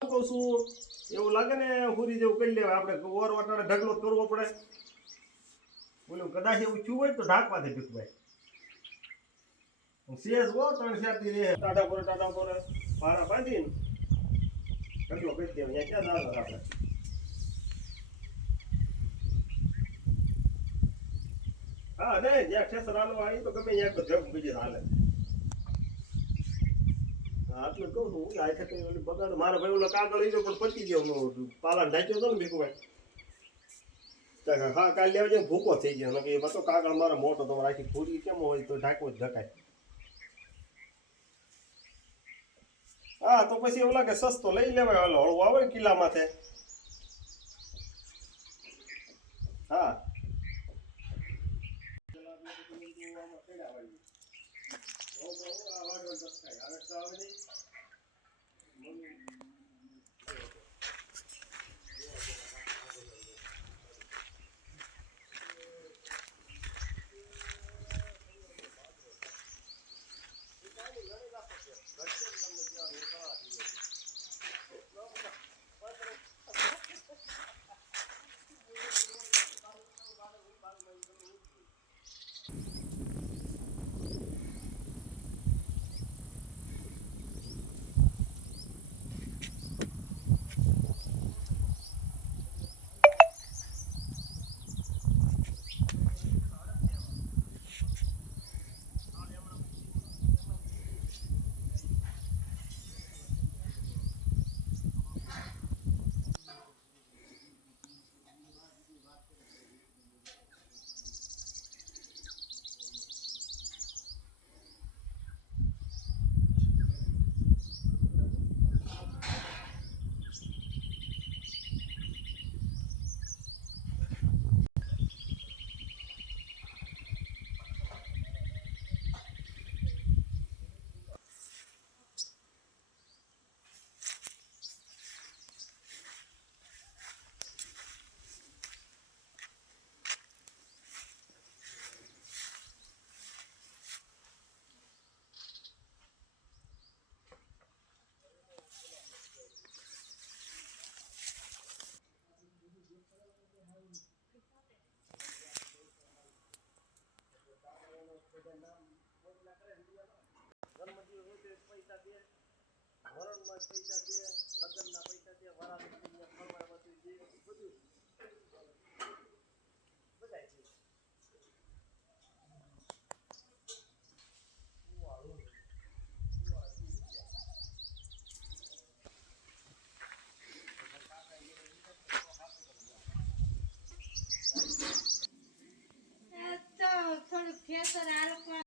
કહું છું એવું લાગે ને હુરી જેવું કરી લેવાય આપણે ઓર વાટાડે ઢગલો કરવો પડે બોલું કદાચ એવું થયું હોય તો ઢાંકવાથી ભીખભાઈ સેજ હો 3-4 રે ટાટા પર પારા બાંધીને ઢગલો કરી દેવાય ક્યાં દાળ આપણે હા નહીં જ્યાં ઠેસર હાલો આવી તો ગમે ત્યાં તો જગ બીજી હાલે આટલું કહું છું આ ખેતી ઓલી બગાડ મારા ભાઈ ઓલો કાગળ લીધો પણ પતી ગયો પાલા ઢાંક્યો હતો ને ભીખભાઈ હા કાલે લેવા જાય ભૂકો થઈ ગયો ને એ બધો કાગળ મારો મોટો તો રાખી પૂરી કેમ હોય તો ઢાંકવો જ ઢકાય હા તો પછી એવું લાગે સસ્તો લઈ લેવાય હાલો હળવું આવે ને કિલ્લામાંથી હા થોડુંક ખેતર આરોપવા